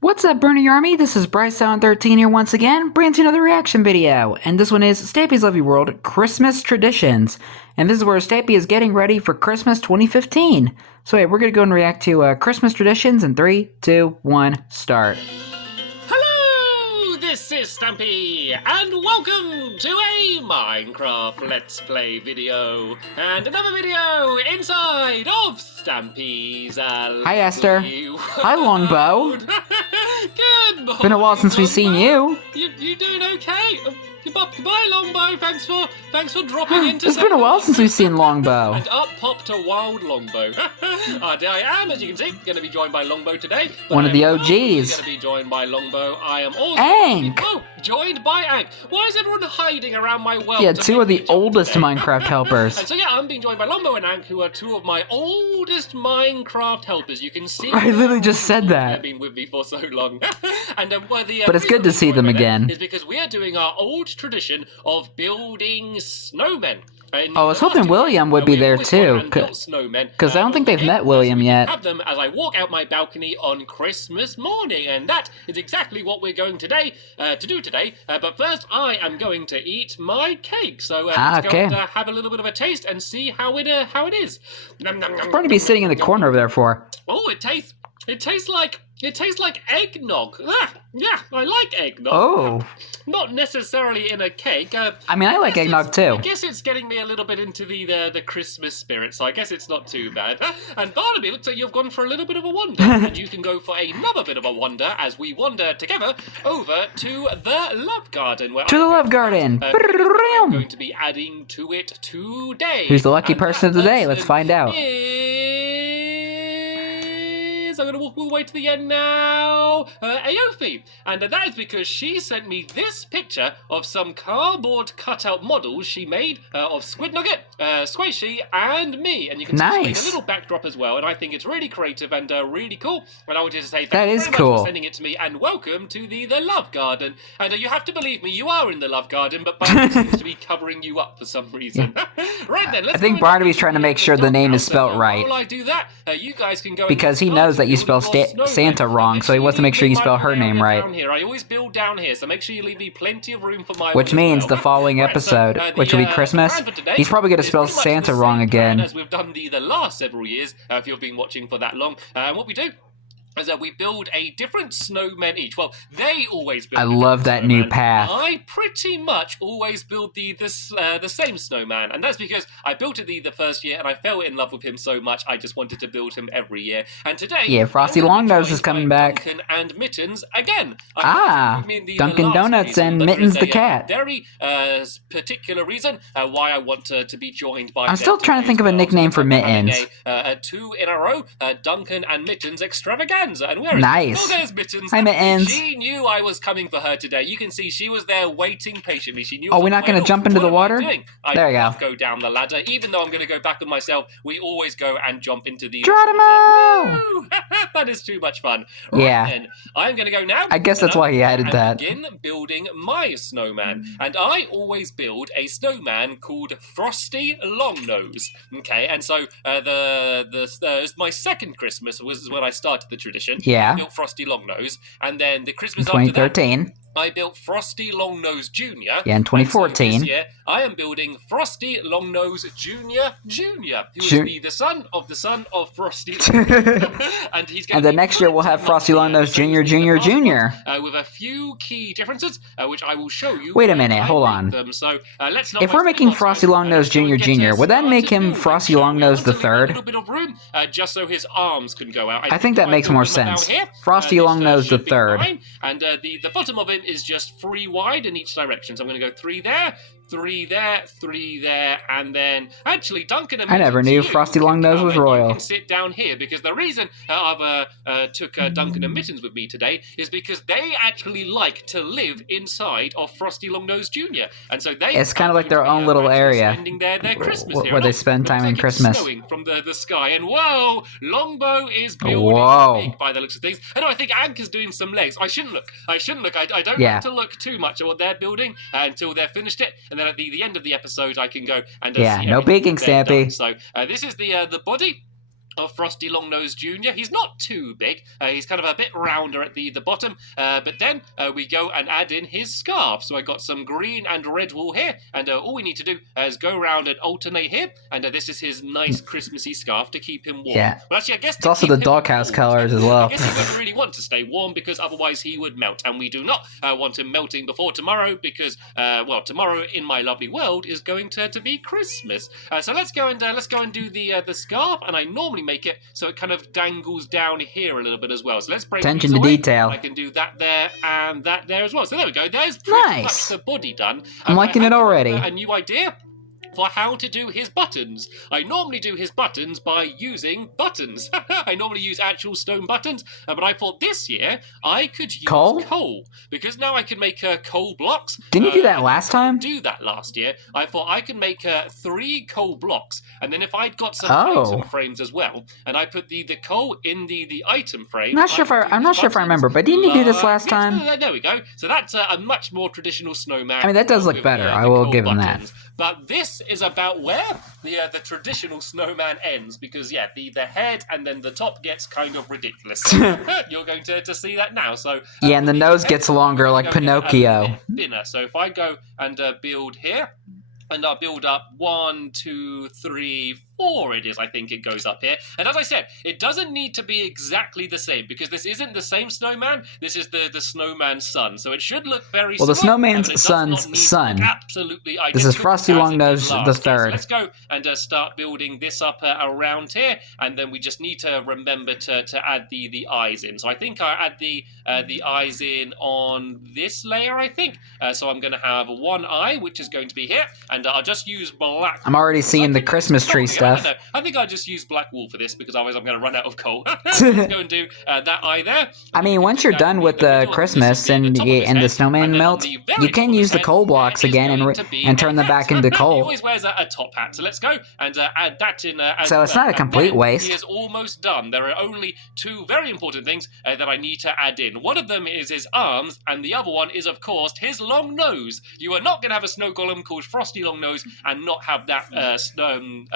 What's up, Bernie Army? This is BryceAllen13 here once again, bringing you another reaction video. And this one is Stampy's Lovely World Christmas Traditions. And this is where Stampy is getting ready for Christmas 2015. So hey, we're going to go and react to Christmas Traditions in 3, 2, 1, start. Hello, this is Stampy, and welcome to a Minecraft Let's Play video. And another video inside of Stampy's Hi, Esther. Hi, Longbow. Good morning. Been a while since we've seen you. You doing okay? Goodbye, Longbow. Thanks for dropping into. It's been a while since we've seen Longbow. And up popped a wild Longbow. There I am, as you can see, going to be joined by Longbow today. One of the OGs. Going to be joined by Longbow. I am also joined by Ank. Why is everyone hiding around my world? Yeah, two of the oldest Minecraft helpers. And so yeah, I'm being joined by Longbow and Ank, who are two of my oldest Minecraft helpers. You can see. I literally just said that. They've been with me for so long. And but it's good to see them again. Is because we are doing our old tradition of building snowmen. I was hoping William would be there too, because I don't think they've met William yet. Have them as I walk out my balcony on Christmas morning, and that is exactly what we're going to do today. But first, I am going to eat my cake. So let's go and have a little bit of a taste and see how it is. I'll probably be sitting in the corner over there for. Oh, it tastes like eggnog. Yeah, I like eggnog. Oh. Not necessarily in a cake. I mean, I like eggnog too. I guess it's getting me a little bit into the Christmas spirit, so I guess it's not too bad. And Barnaby, looks like you've gone for a little bit of a wander. And you can go for another bit of a wander as we wander together over to the Love Garden. Where the Love Garden. I'm going to be adding to it today. Who's the lucky person of the day? Let's find out. I'm going to walk all the way to the end now. Aofi. And that is because she sent me this picture of some cardboard cutout models she made of Squid Nugget, Squishy, and me. And you can see she made a little backdrop as well. And I think it's really creative and really cool. And I wanted to say thank you very much for sending it to me. And welcome to the Love Garden. And you have to believe me, you are in the Love Garden, but Barnaby seems to be covering you up for some reason. Right then, let's I think Barnaby's trying to make sure the name is spelled right. While I do that, you guys can go because he knows that you spell Santa wrong, so he wants to make sure you spell her name right. I always build down here, so make sure you leave me plenty of room for my. Which means the following episode, which will be Christmas, he's probably going to spell Santa wrong again. As we've done the last several years, if you've been watching for that long, what we do is that we build a different snowman each. Well, they always build. I love that new path. I pretty much always build the same snowman, and that's because I built it the first year, and I fell in love with him so much I just wanted to build him every year. And today, yeah, Frosty Longnose is coming back. Duncan and Mittens again. Dunkin' Donuts and Mittens the cat. Very particular reason why I want to be joined by. I'm still trying to think of a nickname for Mittens. Two in a row, Duncan and Mittens extravaganza. And where is nice. Mittens? Hi, Mittens. She knew I was coming for her today. You can see she was there waiting patiently. She knew. Oh, we're not going to jump into the water? There you go down the ladder. Even though I'm going to go back on myself, we always go and jump into the Geronimo! That is too much fun. Yeah. Right, then, I'm going to go now. I guess that's why he added that. Begin building my snowman. And I always build a snowman called Frosty Longnose. Okay, and so my second Christmas was when I started the tradition. Yeah. I built Frosty Longnose, and then the Christmas 2013. After that, I built Frosty Longnose Jr. Yeah, in 2014. So this year, I am building Frosty Longnose Jr. who is the son of Frosty. And he's going the next year we'll have Frosty Longnose Jr. With a few key differences, which I will show you. Wait a minute, hold on. So let's not. If we're making Frosty Longnose Jr., would that make him Frosty Longnose the Third? A little bit of room, just so his arms can go out. I think that makes more sense. Frosty Longnose the Third. And the bottom of it is just 3 wide in each direction. So I'm going to go 3 there, 3 there, 3 there, and then actually Duncan and I never knew Frosty Longnose was royal. You can sit down here because the reason I've took Duncan and Mittens with me today is because they actually like to live inside of Frosty Longnose Jr. And so it's kind of like their own little area spending their Christmas where they spend time in Christmas. Snowing from the sky, and whoa, Longbow is building big by the looks of things. I know. I think Ank is doing some legs. I shouldn't look. I don't want to look too much at what they're building until they're finished it. And then at the end of the episode, I can go and no peeking, Stampy. So this is the body of Frosty Longnose Jr. He's not too big. He's kind of a bit rounder at the bottom. But then we go and add in his scarf. So I got some green and red wool here. And all we need to do is go around and alternate here. And this is his nice Christmassy scarf to keep him warm. Yeah. Well, actually, I guess it's also the doghouse colors as well. I guess he wouldn't really want to stay warm because otherwise he would melt. And we do not want him melting before tomorrow because, well, tomorrow in my lovely world is going to be Christmas. So let's go and do the scarf. And I normally make it so it kind of dangles down here a little bit as well. So let's break attention to detail. I can do that there and that there as well. So there we go. There's pretty much the body done. I'm liking it already. A new idea for how to do his buttons. I normally do his buttons by using buttons. I normally use actual stone buttons, but I thought this year I could use coal because now I can make coal blocks. Didn't you do that last time? Do that last year. I thought I could make 3 coal blocks, and then if I'd got some item frames as well, and I put the coal in the item frame. I'm not sure if I remember, but didn't you do this last time? There we go. So that's a much more traditional snowman. I mean, that does look better. I will give him that. But this is about where the traditional snowman ends, because the head and then the top gets kind of ridiculous. You're going to see that now. So yeah, and the nose gets longer like Pinocchio. Thinner. So if I go and build here, and I'll build up 1, 2, 3, 4 it is, I think it goes up here. And as I said, it doesn't need to be exactly the same, because this isn't the same snowman, this is the snowman's son. So it should look very similar. Well, the snowman's son's son. Absolutely identical. This is Frosty Longnose the third. So let's go and start building this up around here, and then we just need to remember to add the eyes in. So I think I add the eyes in on this layer, I think. So I'm going to have 1 eye, which is going to be here, and I'll just use black. I'm already seeing the Christmas tree stuff. I think I'll just use black wool for this because otherwise I'm going to run out of coal. Let's go and do that eye there. I mean, once you're done with the Christmas and the snowman melt, you can use the coal blocks again and turn them back into coal. He always wears a top hat, so let's go and add that in. So it's not a complete waste. He is almost done. There are only 2 very important things that I need to add in. One of them is his arms, and the other one is, of course, his long nose. You are not going to have a snow golem called Frosty Longnose and not have that snowman.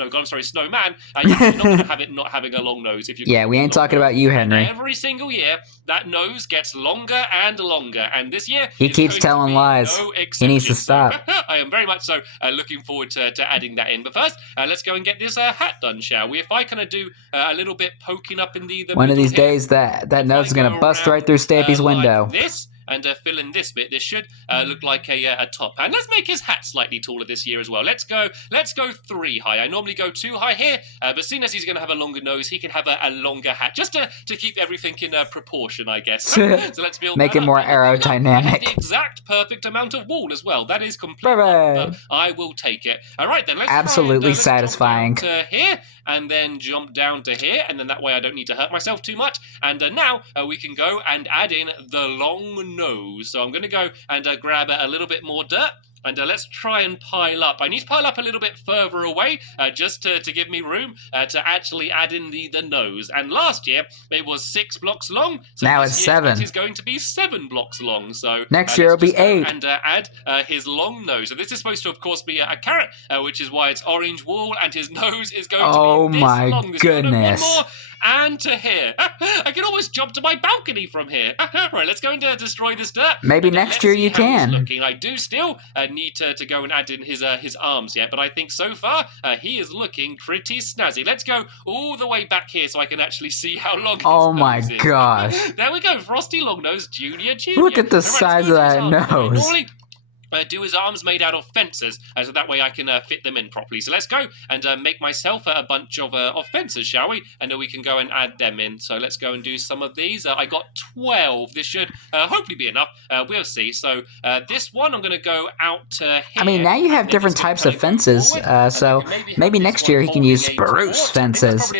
You're not going to have it not having a long nose. We ain't talking about you, Henry. Every single year, that nose gets longer and longer, and this year he keeps telling lies. He needs to stop. I am very much so looking forward to adding that in. But first, let's go and get this hat done, shall we? If I kind of do a little bit poking up in the one of these days, that nose is going to bust right through Stampy's window. Like this. And fill in this bit. This should look like a top. And let's make his hat slightly taller this year as well. Let's go 3 high. I normally go 2 high here, but seeing as he's going to have a longer nose, he can have a longer hat, just to keep everything in proportion, I guess. So let's build make it more aerodynamic. The exact perfect amount of wool as well. That is completely but I will take it. All right, then let's absolutely satisfying. To here, and then jump down to here, and then that way I don't need to hurt myself too much. And now we can go and add in the long nose. So I'm going to go and grab a little bit more dirt. And let's try and pile up. I need to pile up a little bit further away just to give me room to actually add in the nose. And last year, it was 6 blocks long. So now it's 7. It is going to be 7 blocks long. So next year it'll be 8. And add his long nose. So this is supposed to, of course, be a carrot, which is why it's orange wool. And his nose is going to be this long. Oh my goodness. One more. And to here. I can almost jump to my balcony from here. Right, let's go and destroy this dirt. Maybe next year you can. I do still need to go and add in his arms yet, but I think so far he is looking pretty snazzy. Let's go all the way back here so I can actually see how long his nose is. Gosh. There we go, Frosty Longnose Jr. Look at the size of that nose. Normally, do his arms made out of fences, so that way I can fit them in properly. So let's go and make myself a bunch of fences, shall we? And then we can go and add them in. So let's go and do some of these. I got 12. This should hopefully be enough. We'll see. So this one, I'm going to go out to here. I mean, now you have different types of fences, so maybe next year he can use spruce fences.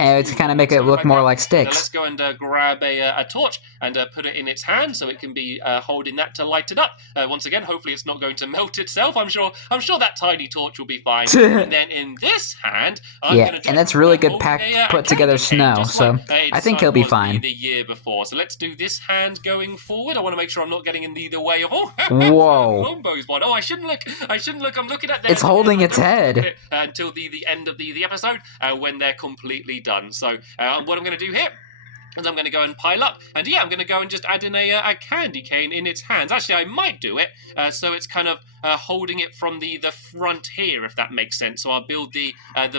And to kind of make it look more like sticks. Let's go and grab a torch and put it in its hand so it can be holding that to light it up. Once again, hopefully it's not going to melt itself. I'm sure that tiny torch will be fine. And then in this hand, I'm going to and that's really good put together snow, so I think he'll be fine. The year before. So let's do this hand going forward. I want to make sure I'm not getting in the way of whoa. Longbow's one. Oh, I shouldn't look. I'm looking at them. It's holding its head until the end of the episode when they're completely done. So what I'm going to do here is I'm going to go and pile up, and yeah, I'm going to go and just add in a candy cane in its hands. Actually, I might do it so it's kind of holding it from the front here, if that makes sense. So I'll build the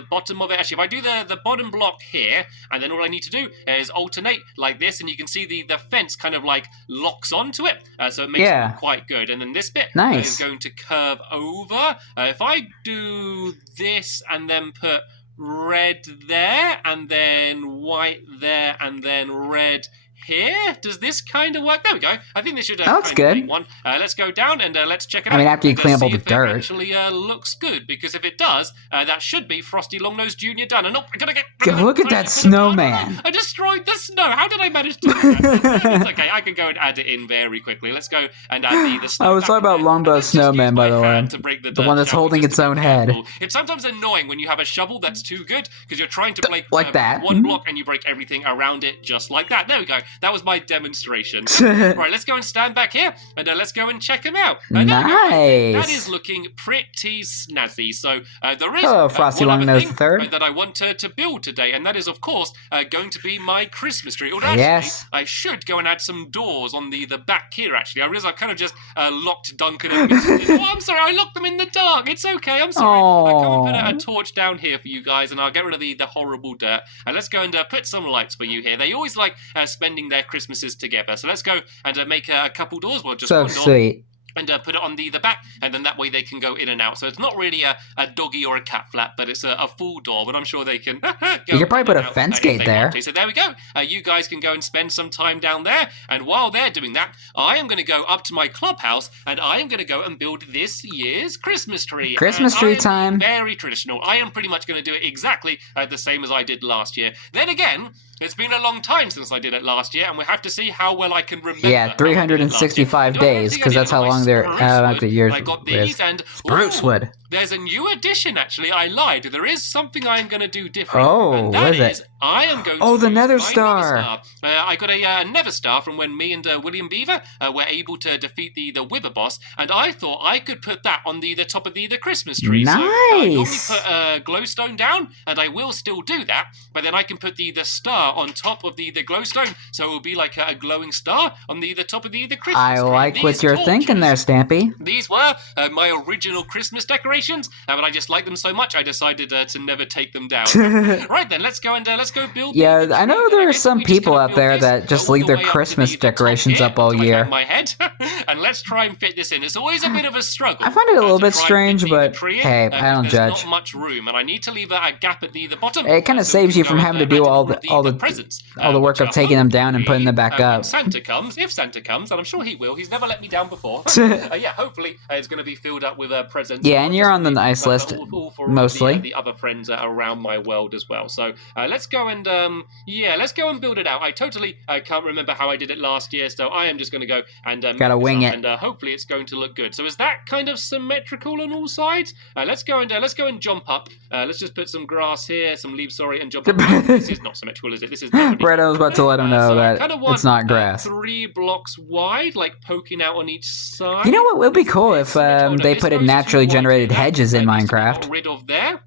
bottom of it. Actually, if I do the bottom block here, and then all I need to do is alternate like this, and you can see the fence kind of like locks onto it, so it makes it look quite good. And then this bit is going to curve over. If I do this and then put red there, and then white there, and then red here. Does this kind of work? There we go. I think this should that's good. One. Let's go down and let's check it out. I mean, after you clean up all the dirt. It actually looks good, because if it does, that should be Frosty Longnose Jr. done. And I gotta get... Look at that snowman. I destroyed the snow. How did I manage to do that? It's okay. I can go and add it in very quickly. Let's go and add the snow. I was talking about Longbow's snowman, by the way. The one that's holding its own head. It's sometimes annoying when you have a shovel that's too good, because you're trying to play like that. One block and you break everything around it just like that. There we go. That was my demonstration. Right, let's go and stand back here, and let's go and check him out. Nice. That is looking pretty snazzy. So there is Frosty one other thing III that I want to build today, and that is, of course, going to be my Christmas tree. Actually, yes. I should go and add some doors on the back here, actually. I realize I kind of just locked Duncan and oh, I'm sorry, I locked them in the dark. It's okay, I'm sorry. I'll come and put a torch down here for you guys, and I'll get rid of the horrible dirt. And let's go and put some lights for you here. They always like spending their Christmases together. So let's go and make a couple doors. Well, just so one door. Sweet. And put it on the back, and then that way they can go in and out. So it's not really a doggy or a cat flap, but it's a full door. But I'm sure they can. You could probably put a fence gate there. So there we go. You guys can go and spend some time down there. And while they're doing that, I am going to go up to my clubhouse, and I am going to go and build this year's Christmas tree. Christmas tree time. Very traditional. I am pretty much going to do it exactly the same as I did last year. Then again, it's been a long time since I did it last year, and we have to see how well I can remember. Yeah, 365 days, because that's how long they're years. I got these, and spruce wood. There's a new addition, actually. I lied. There is something I'm going to do different. Oh, and that what is it? I am going to the use Nether my Star. Nether Star. I got a Nether Star from when me and William Beaver were able to defeat the Wither boss, and I thought I could put that on the top of the Christmas tree. Nice. So I normally put glowstone down, and I will still do that, but then I can put the star on top of the glowstone, so it will be like a glowing star on the top of the Christmas tree. I like what you're thinking there, Stampy. These were my original Christmas decorations, but I just like them so much I decided to never take them down. Right then, let's go build. Yeah, I know there are some people out there that just leave their Christmas decorations up all year. My head, and let's try and fit this in. It's always a bit of a struggle. I find it a little bit strange, but hey, I don't judge. There's not much room, and I need to leave a gap at the bottom. It kind of saves you from having to do all the work of taking them down and putting them back up. If Santa comes, and I'm sure he will. He's never let me down before. Yeah, hopefully it's going to be filled up with presents. Yeah, and you're on the nice list mostly. The other friends around my world as well. So let's go and build it out. I totally can't remember how I did it last year, so I am just going to go and gotta wing it, and hopefully it's going to look good. So is that kind of symmetrical on all sides? Let's go and jump up. Let's just put some grass here, some leaves, and jump up. This is not symmetrical, is it? This is right. I was about to let him know that it's not grass. 3 blocks wide, like poking out on each side. You know what would be cool if they put in naturally generated hedges in Minecraft. Got rid of there.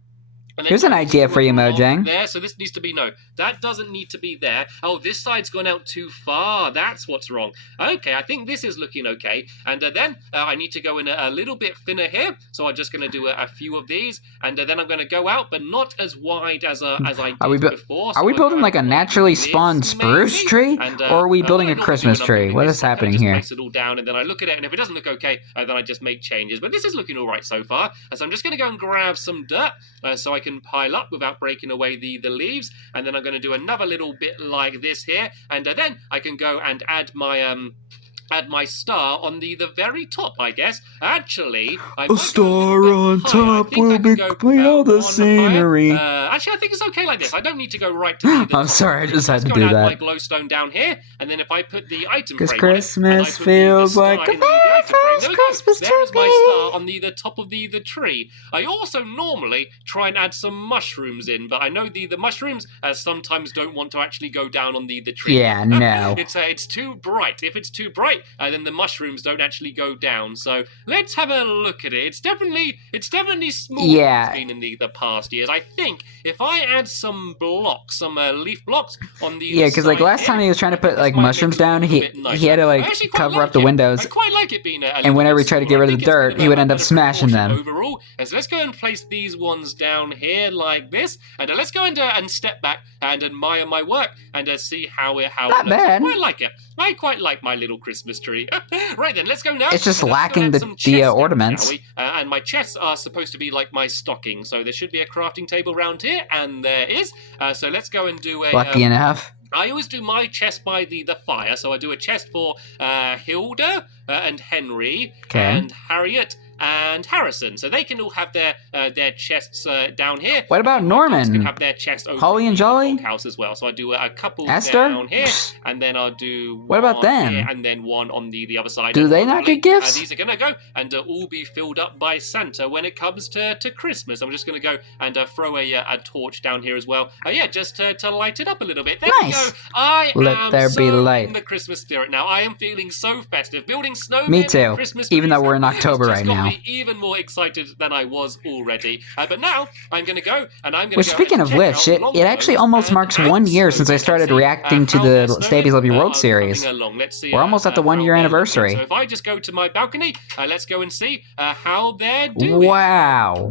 Here's an idea for you, Mojang. There, so this needs to be that doesn't need to be there. Oh, this side's gone out too far. That's what's wrong. Okay, I think this is looking okay. And then I need to go in a little bit thinner here. So I'm just going to do a few of these, and then I'm going to go out, but not as wide as I did before. Are we building like a naturally spawned spruce tree, or are we building a Christmas tree? What is happening here? Place it all down, and then I look at it, and if it doesn't look okay, then I just make changes. But this is looking all right so far. So I'm just going to go and grab some dirt so I can pile up without breaking away the leaves, and then I'm going to do another little bit like this here, and then I can go and add my star on the very top, I guess. Actually, a star on top will be clean all the scenery. Actually, I think it's okay like this. I don't need to go right to the I'm sorry, I just had to do that. My glowstone down here, and then if I put the item frame Christmas feels like a decorating frame. There we go. Christmas There is my turkey. star on the top of the tree. I also normally try and add some mushrooms in, but I know the mushrooms sometimes don't want to actually go down on the tree. Yeah, no. It's too bright. If it's too bright, then the mushrooms don't actually go down. So let's have a look at it. It's definitely smaller Yeah. than it's been in the past years. I think if I add some blocks, some leaf blocks on the Yeah, because like last time he was trying to put like mushrooms down, he had to like cover up the windows. I quite like it being and whenever he tried to get rid of the dirt, he would end up smashing them. Overall, so let's go and place these ones down here like this, and let's go and step back and admire my work and see how it Not looks. bad. I quite like it. I quite like my little Christmas tree. Right then, let's go now. It's just Let's go lacking and add the some chests down, ornaments. shall we? And my chests are supposed to be like my stocking, so there should be a crafting table around here, and there is. So let's go and do a. Lucky enough. I always do my chest by the fire, so I do a chest for Hilda and Henry and Harriet and Harrison, so they can all have their chests down here. What about My dogs Norman? can have their chest over Holly and in the Jolly? house as well. So I do a couple Esther? down here, and then I'll do What about one them? here, and then one on the other side. Do And they not hopefully, get gifts? these are gonna go and all be filled up by Santa when it comes to Christmas. I'm just gonna go and throw a torch down here as well. Yeah, just to light it up a little bit. There we Nice. go. I Let am there be so light. in the Christmas spirit now. I am feeling so festive. Building snowmen Me and too, Christmas even though trees we're in has October just right got now. me even more excited than I was already. But now I'm going to go and I'm going to Which, go speaking and of check which, out it actually Longbows almost and marks 1 year since I started reacting to how the their Stampy's Love You snowmen World are series. coming along. Let's see, We're almost at the 1 year how they're looking. anniversary. So if I just go to my balcony, let's go and see how they're doing. Wow.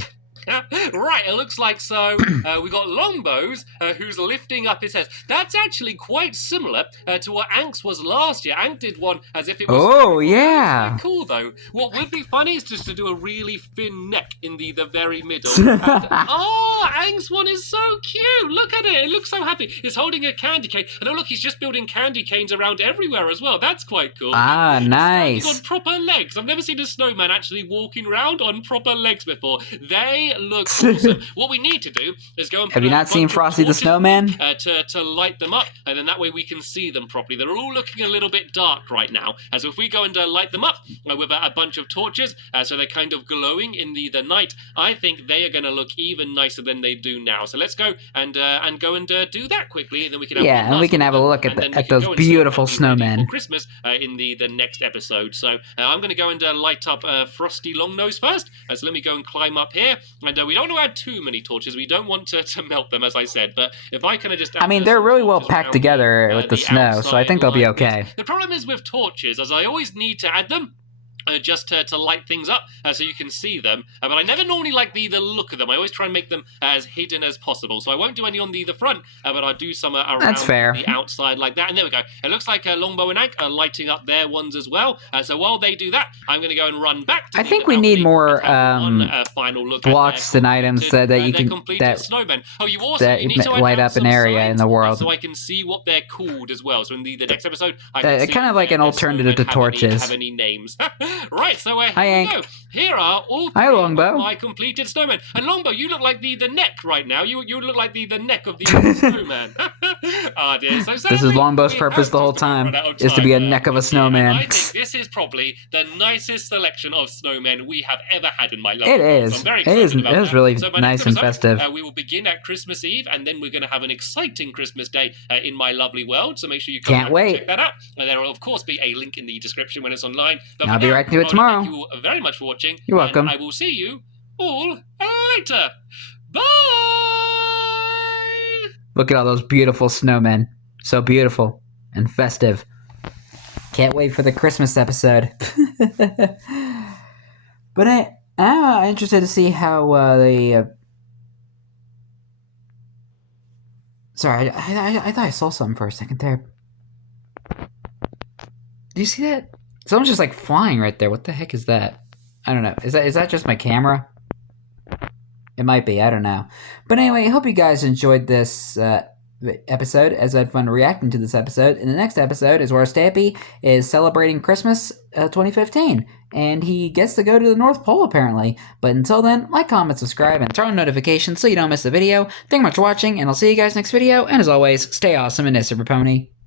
Right, it looks like so. We got Longbows, who's lifting up his head. That's actually quite similar to what Ank's was last year. Ank did one as if it was. Oh, yeah. Quite cool though. What would be funny is just to do a really thin neck in the very middle. And, oh, Ank's one is so cute. Look at it. It looks so happy. He's holding a candy cane. And oh look, he's just building candy canes around everywhere as well. That's quite cool. Ah, He's nice. standing on proper legs. I've never seen a snowman actually walking around on proper legs before. They look awesome. What we need to do is go and Have you not seen Frosty the Snowman? To light them up, and then that way we can see them properly. They're all looking a little bit dark right now. So if we go and light them up with a bunch of torches, so they're kind of glowing in the night, I think they are going to look even nicer than they do now. So let's go and go and do that quickly, and then we can have Yeah, one and we last can have a look, look and then we at can those go and see beautiful what might be ready snowmen. for Christmas in the next episode. So I'm going to go and light up Frosty Longnose first. So let me go and climb up here, and we don't want to add too many torches. We don't want to melt them, as I said, but if I kind of just... I mean, they're really well packed together with the snow, so I think they'll be okay. The problem is with torches, as I always need to add them, just to light things up so you can see them. But I never normally like the look of them. I always try and make them as hidden as possible. So I won't do any on the front, but I'll do some around the outside like that. And there we go. It looks like Longbow and Ank are lighting up their ones as well. So while they do that, I'm going to go and run back to I think we need more final look blocks and items that you can snowmen. Oh, you also you need to light up an area in the world, so I can see what they're called as well. So in the next episode, I can see kind of like an alternative to torches. Have any names? Right, so Hi, Ank. Here are all Hi, Longbow. my completed snowmen. And Longbow, you look like the neck right now. You look like the neck of the snowman. Oh dear. So this is Longbow's purpose the whole time, is to be a neck of a snowman. I think this is probably the nicest selection of snowmen we have ever had in my life. It is. So I'm very it is really so nice and festive. We will begin at Christmas Eve, and then we're going to have an exciting Christmas Day in my lovely world. So make sure you can't wait. Check that out. And there will of course be a link in the description when it's online. I'll be right to it tomorrow. Thank you very much for watching. You're welcome. And I will see you all later. Bye! Look at all those beautiful snowmen. So beautiful and festive. Can't wait for the Christmas episode. But I'm interested to see how they... Sorry, I thought I saw something for a second there. Do you see that? Someone's just like flying right there. What the heck is that? I don't know. Is that just my camera? It might be. I don't know. But anyway, I hope you guys enjoyed this episode, as I had fun reacting to this episode. And the next episode is where Stampy is celebrating Christmas 2015. And he gets to go to the North Pole, apparently. But until then, like, comment, subscribe, and turn on notifications so you don't miss a video. Thank you much for watching, and I'll see you guys next video. And as always, stay awesome and S7EP51.